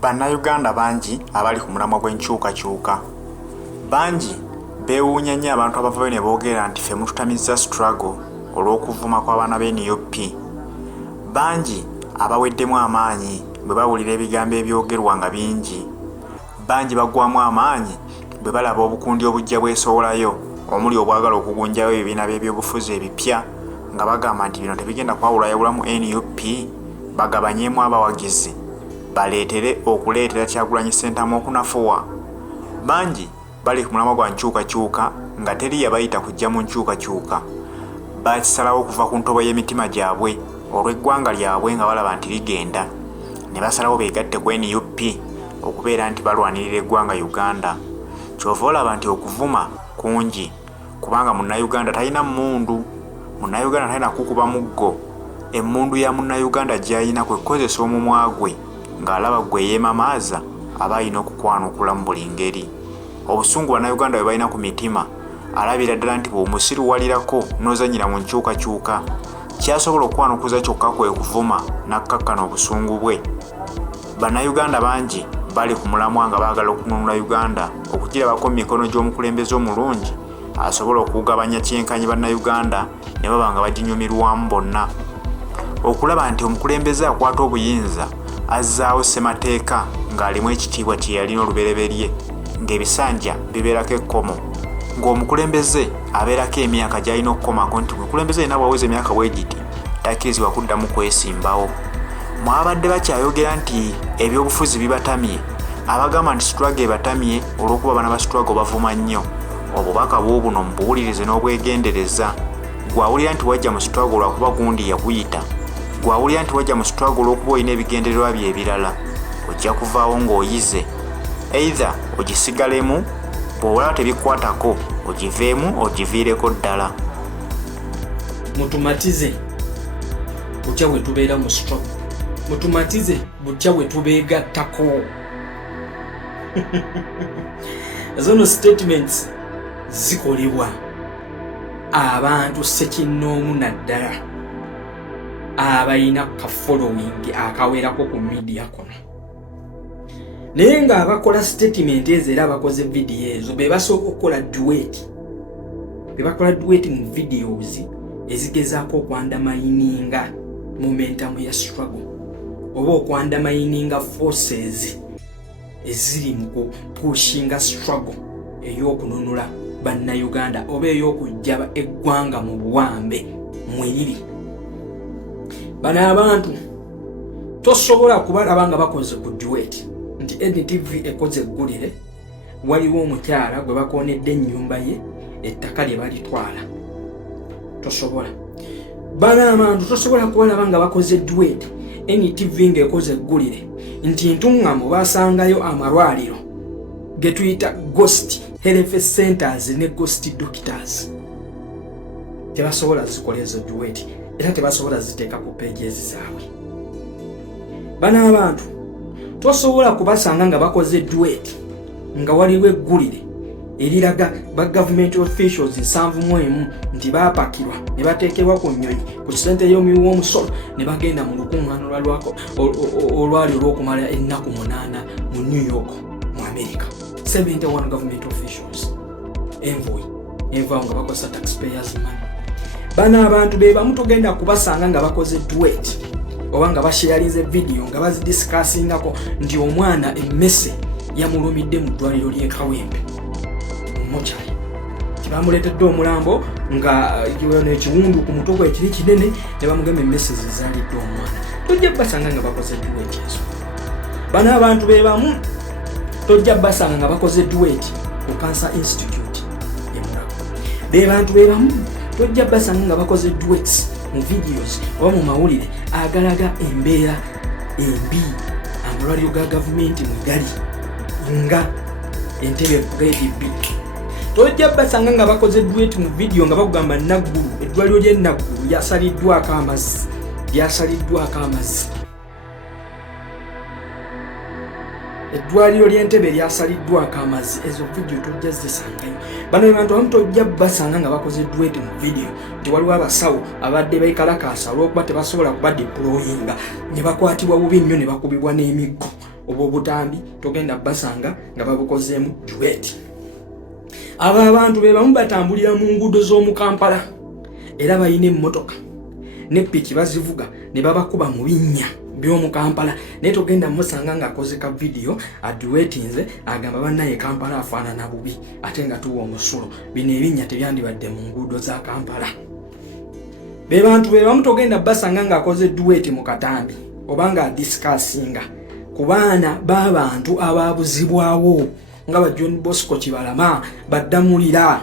Bannayuganda bangi abali ku mulamwa gw'enkyukakyuka. Bangi beewuunya nnyo abantu abavayo ne boogera nti ffe mututamizza struggle olw'okuvuma kw'abaana b'NUP. Bangi abaweddemu amaanyi bwe bawulira ebigambo ebyogerwa nga bingi. Bangi baggwamu amaanyi bwe balaba obukundi obujja bwesowolayo omuli obwagala okugunjawo ebibiina by'ebyobufuzi ebipya nga bagamba nti bino tebigenda kwawulayawulamu NUP, bagabanyeemu abawagizi baleetere okuleetera Kyagulanyi Ssentamu okunafuwa. Bangi bali ku mulamwa gwa nkyukakyuka nga teri yabayita kujja mu nkyukakyuka. Bakisalawo okuva ku ntobo y'emitima gyabwe olw'eggwanga lyabwe nga balaba nti ligenda, ne basalawo beegatte ku NUP okubeera nti balwanirira eggwanga Uganda. Kyova olaba nti okuvuma kungi kubanga Munnayuganda talina mmundu, Munnayuganda talina kukuba muggo. Emmundu ya Munnayuganda gy'alina kwe kukozesa omumwa gwe ng'alaba gwe yeemamaaza aba alina okukwanukula mu buli ngeri. Obusungu Bannayuganda bwe balina ku mitima alabira ddala nti bw'omusiruwalirako n'ozannyira mu nkyukakyuka kyasobola okwanukuza kyokka kwe kuvuma n'akkakkana obusungu bwe. Bannayuganda bangi bali ku mulamwa nga baagala okununula Uganda okugirabako mu mikono gy'omukulembeze omulungi asobola okugabanya kyenkanyi Bannayuganda ne baba nga baginyumirwamu bonna. Okulaba nti omukulembeze akwata obuyinza azzaawo ssemateeka ng'alimu ekitiibwa kye yalina olubereberye, ng'ebisanja bibeerako ekkomo, ng'omukulembeze abeerako emyaka gy'alina okukomako nti omukulembeze yenna bw'aweza emyaka bwe giti takkirizibwa kuddamu kwesimbawo. Mwabadde bakyayogera nti ebyobufuzi bibatamye, abagamba nti struggle ebatamye olw'okuba abaana ba struggle bavuma nnyo. Obubaka bw'obuno mubuwulirize n'obwegendereza. Gwawulira nti wajja mu struggle lwakuba gundi yakuyita, gwawulira nti wajja mu struggle olw'okuba olina ebigendererwa bye ebirala, ojja kuvaawo ng'oyize. Either ogisigalemu, bw'olaba tebikwatako ogiveemu ogiviireko ddala. Mutumatize butya bwe tubeera mu struggle, mutumatize butya bwe tubeegattako. Zono statements zikolebwa abantu ssekinnoomu naddala abalina ka following akawerako ku media kono. Naye ng'abakola statement ezo era abakoze video ezo be basooka okukola duet. Be bakola duet mu videos ezigezaako okwandamayininga momentum ya struggle oba okwandamayininga forces eziri mu kupushinga struggle ey'okununula Bannayuganda oba ey'okujja eggwanga mu buwambe mweliri. Bano abantu tosobola kubalaba nga bakoze ku duet nti NTV ekoze eggulire, waliwo omukyala gwe bakoonedde ennyumba ye, ettaka lye balitwala. Tosobola. Bano abantu tosobola kubalaba nga bakoze duet NTV ng'ekoze eggulire nti ntuŋŋamu basangayo amalwaliro ge tuyita ghost health centers ne ghost doctors. Tebasobola zikola ezo duet era tebasobola ziteeka ku pages zaabwe. Bano abantu tosobola kubasanga nga bakoze duet nga waliwo eggulire eriraga ba government officials 71 nti baapakirwa ne bateekebwa ku nnyonyi ku ssente y'omuwi w'omusolo ne bagenda mu lukuŋŋaana lwako olwali olw'okumala ennaku 8 mu New York mu America. 71 government officials envoy nga bakozesa taxpayers money. Bano abantu be bamu tugenda kubasanga nga bakoze duet oba nga basharinze video nga bazidiscussingako nti omwana emmese yamulumidde mu ddwaliro ly'e Kawempe mochari. Tibamuleetedde omulambo nga ekiwundu ku mutwe gwe kiri kinene ne bamugamba emmese zizaaliddwe omwana. Tojja basanga nga bakoze duet ezo. Bano abantu be bamu tojja basanga nga bakoze duet ku Cancer Institute e Mulago. Be bantu be bamu tojja basanga nga bakoze duets mu videos oba mu mawulire agalaga embeera embi amalwaliro ga gavumenti mwe gali nga Entebbe Grade B. Tojja basanga nga bakoze duet mu video nga bakugamba Naggulu, eddwaliro ly'e Naggulu lyasaliddwako amazzi. Eddwaliro ly'Entebbe lyasaliddwako amazzi. Ezo video tojja zisangayo. Bano abantu abamu tojja basanga nga bakoze duet mu video nti waliwo abasawo abadde beekalakaasa olw'okuba tebasobola kuba deployinga ne bakwatibwa bubi nnyo ne bakubibwa n'emiggo obutambi togenda basanga nga babukozeemu duet. Abo abantu be bamu batambulira mu nguudo z'omu Kampala era bayina emmotoka ne piki bazivuga ne babakuba mu binnya by'omu Kampala naye togenda musanga ng'akoze ka video aduetinze agamba bannaye Kampala afaanana bubi ate nga tuwa omusulo. Bino ebinnya tebyandibadde mu nguudo za Kampala. Be bantu be bamu togenda basanga ng'akoze duet mu Katambi obanga adiscussinga ku baana b'abantu ababuzibwawo nga ba John Bosco Kibalama baddamulira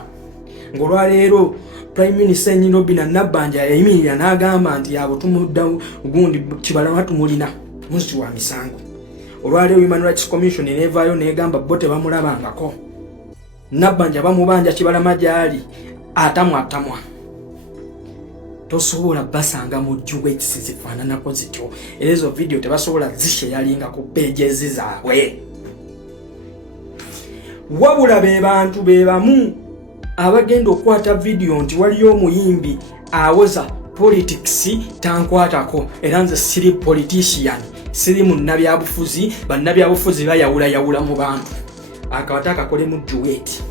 ng'olwaleero Prime Minister Nyinobi na Nabbanja yayimirira n'agamba nti abo tumudda gundi Kibalama tumulina musi wa misango. Olwaleero Human Rights Commission neevaayo n'egamba bo tebamulabangako. Nabbanja bamubanja Kibalama gyali atamwa. Tosobola basanga mu duets zifaananako zityo. Ezo video tebasobola zisharinga ku pages zaabwe. Wabula be bantu be bamu abagenda okwata video nti waliyo omuyimbi awoza politics tankwatako era nze siri politician siri munnabyabufuzi bannabyabufuzi bayawula mu bantu akawata akakole mu duet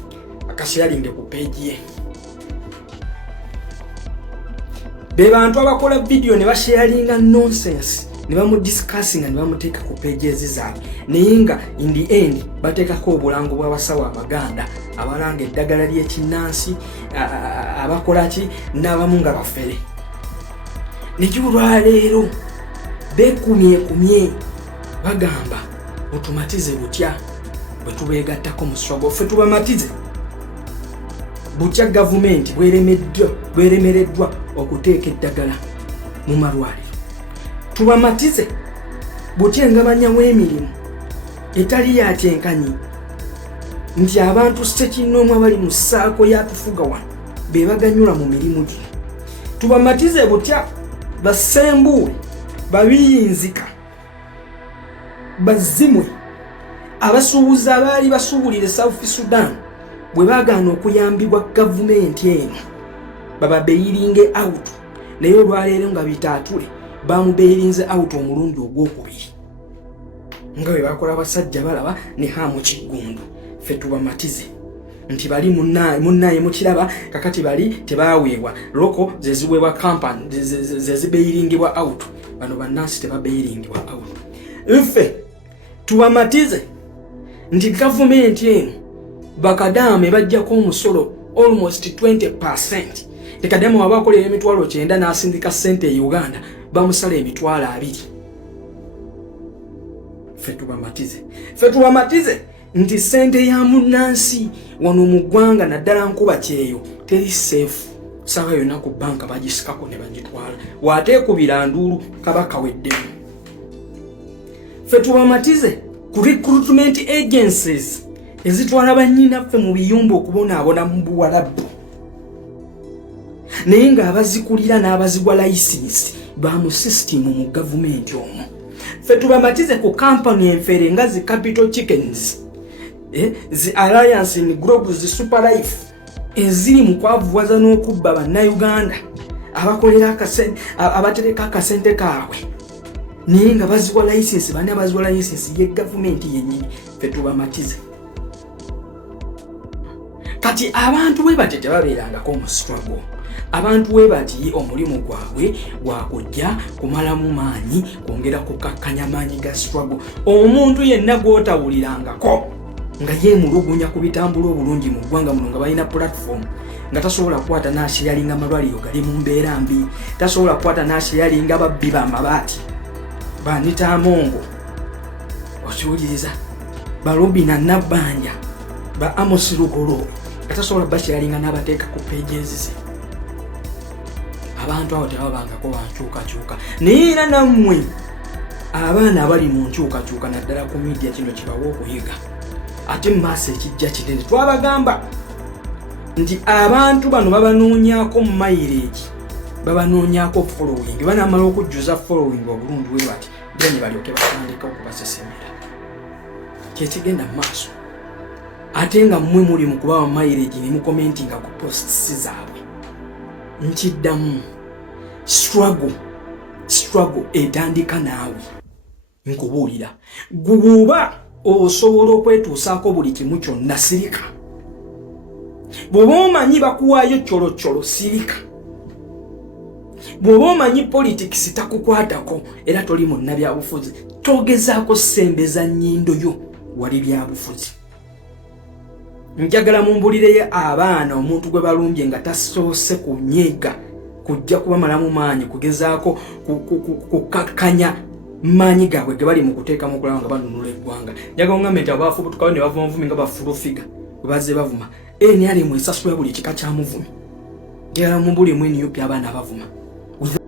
akasharinge ku page ye. Be bantu abakola video ne basharinga nonsense ne bamudiscussinga ne bamuteeka ku pages zaabwe naye nga in the end bateekako obulango bw'abasawo amaganda abalanga eddagala ly'ekinnansi abakola ki n'abamu nga bafere. Nekibulwaleero beekumye bagamba otumatize butya bwe tubeegattako mu struggle ffe tubamatize butya gavumenti bweremereddwa okuteeka eddagala mu malwaliro. Tubamatize butya nga banyamu emirimu etali ya kyenkanyi nti abantu sekinnoomu abali mu ssaako yatufuga wano be baganyula mu mirimu gino. Tubamatize butya basembuwe babiyinzika bazimwe abasuubuzi abaali basuubulire South Sudan bwe bagaana okuyambibwa gavumenti eno bababeiringe out naye olwaleero nga bitaatule bamubeirinze out omulundi ogwokubiri nga bwe bakola abasajja balaba ne Hamu Kiggundu. Ffe tubamatize nti bali munnaye mukiraba kakati bali tebaweebwa loko zeziweebwa kampani zezibeiringibwa out bano bannansi tebabeiringibwa out. Ffe tubamatize nti gavumenti eno bakadaame bajjako omusolo almost 20%. Tekadaame wabakolera emitwalo 9 n'asindika ssente e Uganda bamusala emitwalo 2. Ffe tubamatize nti ssente ya munnansi wano mu ggwanga naddala nkuba kyeyo teri safe. Saba yonna ku banka bagisikako ne bagitwala waateekubira nduulu kabaka weddemu. Ffe tubamatize ku recruitment agencies ezitwala bannyinaffe mu biyumba okubonaabona mu Buwarabu naye ng'abazikulira n'abazigwa license ba mu system mu gavumenti omwo. Ffe tubamatize ku kampani enfere nga zi Capital Chickens zi Alliance in Group zi Super Life eziri mu kwavuwaza n'okubba bannayuganda abakolera abatereka akasente kaabwe naye nga bazigwa license bane abazigwa license ye gavumenti yennyini. Ffe tubamatize kati abantu bwe bati tebabeerangako mu struggle. Abantu bwe bati omulimu gwabwe gwakujja kumalamu maanyi kwongera kukakkanya maanyi ga struggle. Omuntu yenna gw'otawulirangako nga yeemulugunya ku bitambula obulungi mu ggwanga muno nga balina platform nga tasobola kukwata n'asharinga amalwaliro gali mu mbeera mbi, tasobola kukwata n'asharinga babbi b'amabaati Banita Amongo okiwuliriza Balobina Nabbanja ba Amos Lugolo katasobola basharinga n'abateeka ku pages ze. Abantu abo tebabangako bankyukakyuka naye era nammwe abaana abali mu nkyukakyuka naddala ku media kino kibawa okuyiga. Ate maaso ekijja kinene twabagamba nti abantu bano babanoonyako mileage babanoonyako following banamala okujjuza following obulungi bwe bati then balyoke batandika okubasesemera kyekigenda mu maaso. Ate nga mmwe muli mu kubawa mileage ne mukomentinga ku posts zaabwe. Nkiddamu struggle etandika naawe. nkubuulira gububa osobola okwetuusaako buli kimu kyonna sirika bw'oba omanyi bakuwaayo colo sirika bw'oba omanyi politics takukwatako era toli munna byabufuzi togezaako sembeza nnyindo yo wali byabufuzi njagala mumbulireyo abaana omuntu gwe balumbye nga tasoose kunyiga kujja kubamalamu maanyi kugezaako kukakkanya maanyi gaabwe ge bali mu kuteeka mu kulaba nga banunula eggwanga njagala ngambe nti abaafubutukayo ne bavuma muvumi nga bafulufiga bwe bazze bavuma NRM esasula buli kika kya muvumi njagala mumbulimu NUP abaana abavuma